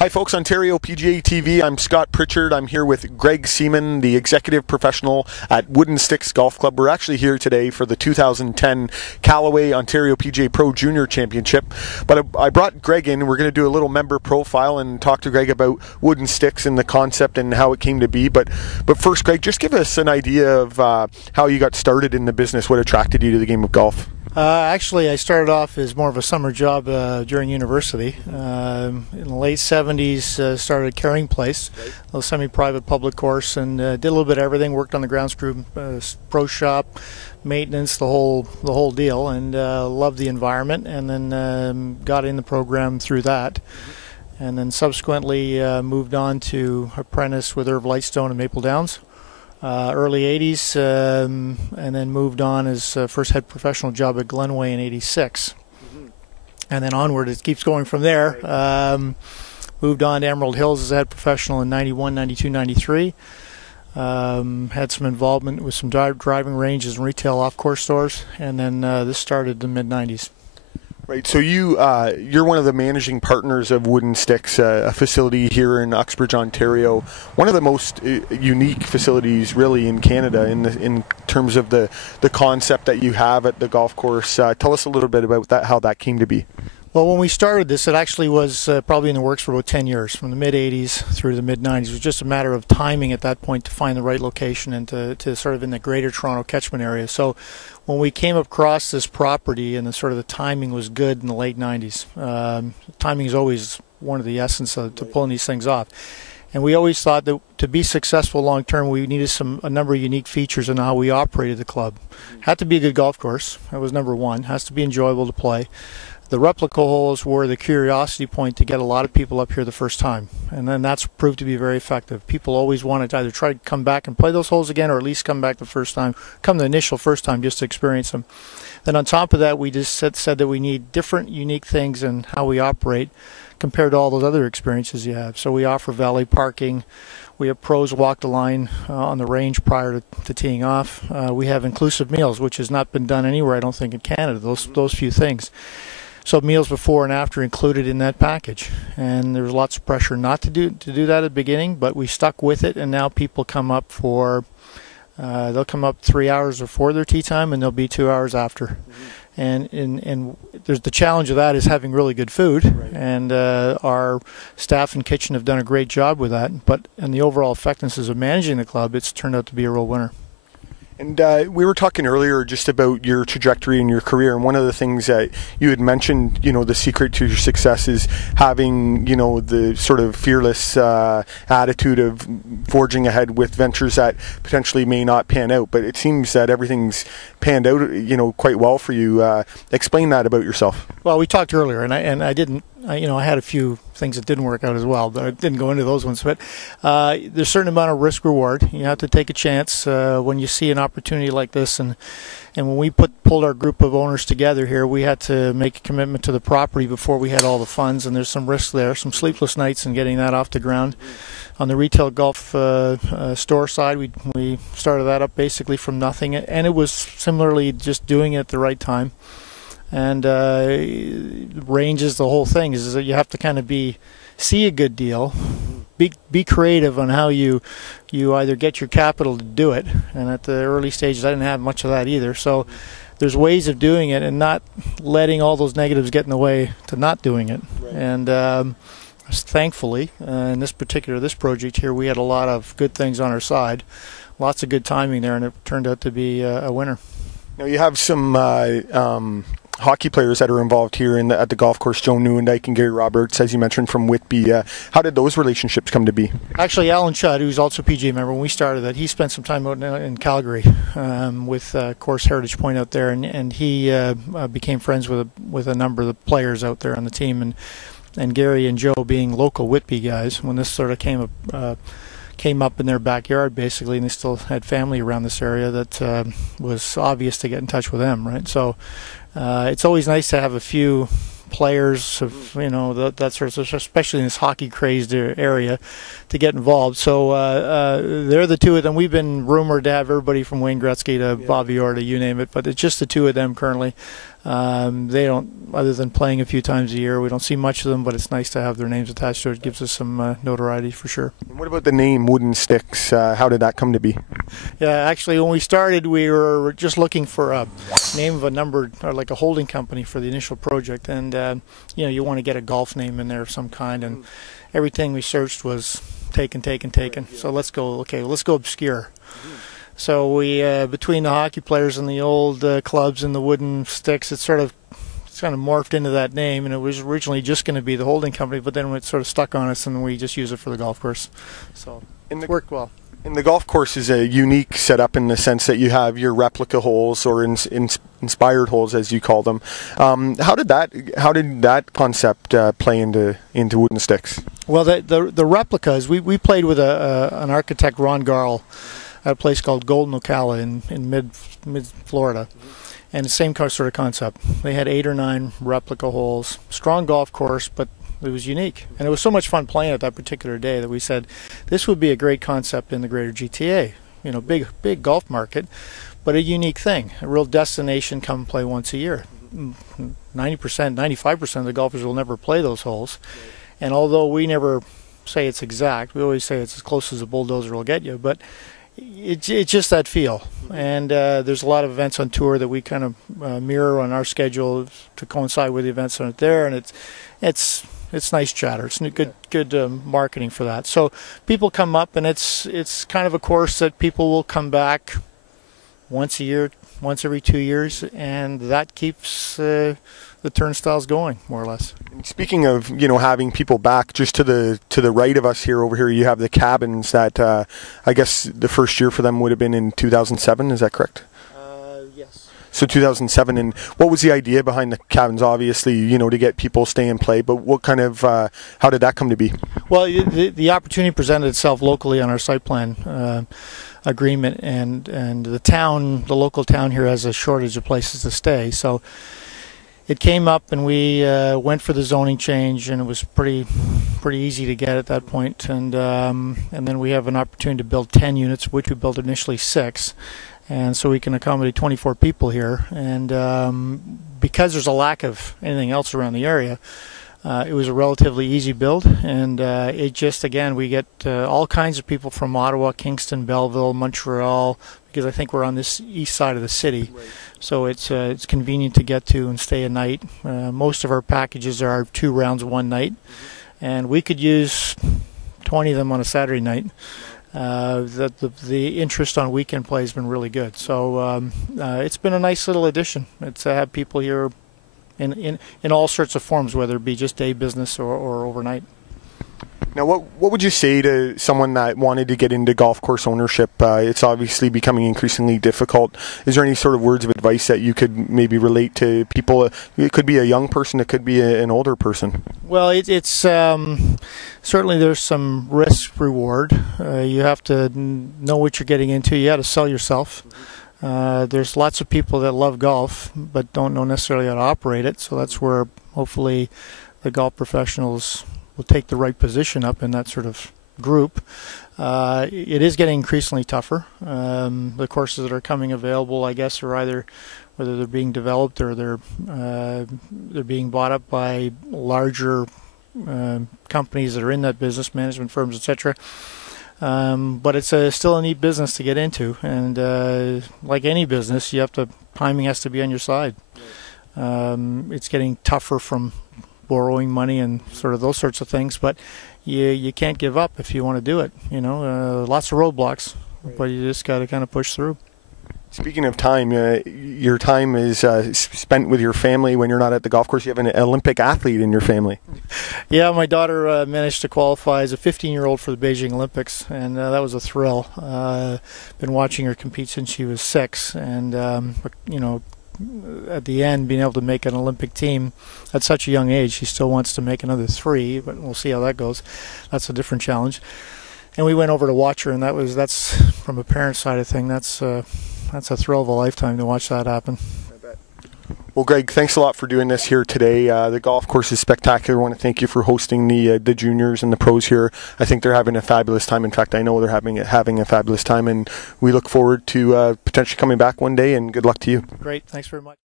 Hi folks, Ontario PGA TV. I'm Scott Pritchard. I'm here with Greg Seeman, the executive professional at Wooden Sticks Golf Club. We're actually here today for the 2010 Callaway Ontario PGA Pro Junior Championship. But I brought Greg in. We're going to do a little member profile and talk to Greg about Wooden Sticks and the concept and how it came to be. But first, Greg, just give us an idea of how you got started in the business, what attracted you to the game of golf. Actually, I started off as more of a summer job during university. In the late 70s, started at Carrying Place, a semi-private public course, and did a little bit of everything. Worked on the grounds crew, pro shop, maintenance, the whole deal, and loved the environment. And then got in the program through that, and then subsequently moved on to apprentice with Irv Lightstone in Maple Downs. Early 80s, and then moved on as first head professional job at Glenway in 86. And then onward, it keeps going from there. Moved on to Emerald Hills as a head professional in 91, 92, 93. Had some involvement with some driving ranges and retail off-course stores, and then this started in the mid-90s. Right, so you're one of the managing partners of Wooden Sticks, a facility here in Uxbridge, Ontario. One of the most unique facilities, really, in Canada in terms of the concept that you have at the golf course. Tell us a little bit about that, how that came to be. Well, when we started this, it actually was probably in the works for about 10 years, from the mid-80s through the mid-90s. It was just a matter of timing at that point to find the right location and to sort of in the greater Toronto catchment area. So when we came across this property and the timing was good in the late 90s, timing is always one of the essence to pulling these things off. And we always thought that to be successful long-term, we needed a number of unique features in how we operated the club. Had to be a good golf course. That was number one. Has to be enjoyable to play. The replica holes were the curiosity point to get a lot of people up here the first time, and then that's proved to be very effective. People always wanted to either try to come back and play those holes again, or at least come back the initial first time just to experience them. Then on top of that, we just said that we need different, unique things in how we operate compared to all those other experiences you have. So we offer valet parking. We have pros walk the line on the range prior to teeing off. We have inclusive meals, which has not been done anywhere, I don't think, in Canada. Those few things. So meals before and after included in that package, and there was lots of pressure not to do that at the beginning, but we stuck with it, and now people come up they'll come up 3 hours before their tee time, and they'll be 2 hours after. And there's the challenge of that is having really good food, and our staff and kitchen have done a great job with that. But in the overall effectiveness of managing the club, it's turned out to be a real winner. And we were talking earlier just about your trajectory in your career, and one of the things that you had mentioned, the secret to your success is having, the sort of fearless attitude of forging ahead with ventures that potentially may not pan out. But it seems that everything's panned out, quite well for you. Explain that about yourself. Well, we talked earlier, and I didn't. I had a few things that didn't work out as well, but I didn't go into those ones. But there's a certain amount of risk-reward. You have to take a chance when you see an opportunity like this. And when we pulled our group of owners together here, we had to make a commitment to the property before we had all the funds. And there's some risk there, some sleepless nights in getting that off the ground. On the retail golf store side, we started that up basically from nothing. And it was similarly just doing it at the right time. And ranges, the whole thing is that you have to kind of see a good deal, be creative on how you either get your capital to do it. And at the early stages, I didn't have much of that either. So there's ways of doing it and not letting all those negatives get in the way to not doing it. Right. And thankfully, in this project here, we had a lot of good things on our side, lots of good timing there, and it turned out to be a winner. Now you have some hockey players that are involved here at the golf course, Joe Newendike and Gary Roberts, as you mentioned, from Whitby. How did those relationships come to be? Actually, Alan Chudd, who's also a PGA member, when we started that, he spent some time out in Calgary with Course Heritage Point out there, and he became friends with a number of the players out there on the team, and Gary and Joe being local Whitby guys, when this sort of came up in their backyard basically, and they still had family around this area, that was obvious to get in touch with them, right? So it's always nice to have a few players of that sort of, especially in this hockey crazed area, to get involved. So they're the two of them. We've been rumored to have everybody from Wayne Gretzky to Bobby Orr to you name it, but it's just the two of them currently. They don't, other than playing a few times a year, we don't see much of them, but it's nice to have their names attached to it. It gives us some notoriety for sure. And what about the name Wooden Sticks? How did that come to be? Yeah, actually, when we started, we were just looking for a name of a number, or like a holding company for the initial project, and you want to get a golf name in there of some kind, and everything we searched was taken. So let's go obscure. So we, between the hockey players and the old clubs and the wooden sticks, it's kind of morphed into that name, and it was originally just going to be the holding company, but then it sort of stuck on us, and we just use it for the golf course. So it worked well. And the golf course is a unique setup in the sense that you have your replica holes, or inspired holes, as you call them. How did that concept play into Wooden Sticks? Well, the replicas, we played with an architect, Ron Garl, at a place called Golden Ocala in mid Florida, and the same sort of concept. They had 8 or 9 replica holes, strong golf course, but it was unique, and it was so much fun playing it that particular day that we said this would be a great concept in the greater GTA. Big golf market, but a unique thing, a real destination. Come and play once a year. 90%, 95% of the golfers will never play those holes, and although we never say it's exact, we always say it's as close as a bulldozer will get you, but it's just that feel. And there's a lot of events on tour that we kind of mirror on our schedule to coincide with the events that are there, and it's nice chatter. It's good marketing for that. So people come up, and it's kind of a course that people will come back once a year, once every 2 years, and that keeps the turnstiles going, more or less. Speaking of having people back, just to the right of us over here, you have the cabins that I guess the first year for them would have been in 2007. Is that correct? Yes. So 2007, and what was the idea behind the cabins? Obviously, to get people stay and play, but what kind of how did that come to be? Well, the opportunity presented itself locally on our site plan agreement, and the local town here has a shortage of places to stay, so it came up, and we went for the zoning change, and it was pretty easy to get at that point. And then we have an opportunity to build 10 units, which we built initially 6, and so we can accommodate 24 people here. And because there's a lack of anything else around the area, it was a relatively easy build, and it just, again, we get all kinds of people from Ottawa, Kingston, Belleville, Montreal, because I think we're on this east side of the city. Right. So it's convenient to get to and stay a night. Most of our packages are 2 rounds 1 night, and we could use 20 of them on a Saturday night. The interest on weekend play has been really good. So it's been a nice little addition. It's to have people here in all sorts of forms, whether it be just day business or overnight. Now, what would you say to someone that wanted to get into golf course ownership? It's obviously becoming increasingly difficult. Is there any sort of words of advice that you could maybe relate to people? It could be a young person, it could be an older person. Well, it's certainly there's some risk reward. You have to know what you're getting into. You got to sell yourself. There's lots of people that love golf but don't know necessarily how to operate it, so that's where hopefully the golf professionals will take the right position up in that sort of group. It is getting increasingly tougher. The courses that are coming available, I guess, are either whether they're being developed or they're being bought up by larger companies that are in that business, management firms, etc. But it's still a neat business to get into, and like any business, timing has to be on your side. It's getting tougher from borrowing money and sort of those sorts of things, but you can't give up if you want to do it. Lots of roadblocks, but you just got to kind of push through. Speaking of time, your time is spent with your family when you're not at the golf course. You have an Olympic athlete in your family. Yeah, my daughter managed to qualify as a 15-year-old for the Beijing Olympics, and that was a thrill. Been watching her compete since she was 6, and at the end, being able to make an Olympic team at such a young age, she still wants to make another 3, but we'll see how that goes. That's a different challenge. And we went over to watch her, and that's from a parent side of thing. That's a thrill of a lifetime to watch that happen. I bet. Well, Greg, thanks a lot for doing this here today. The golf course is spectacular. I want to thank you for hosting the juniors and the pros here. I think they're having a fabulous time. In fact, I know they're having a fabulous time, and we look forward to potentially coming back one day, and good luck to you. Great. Thanks very much.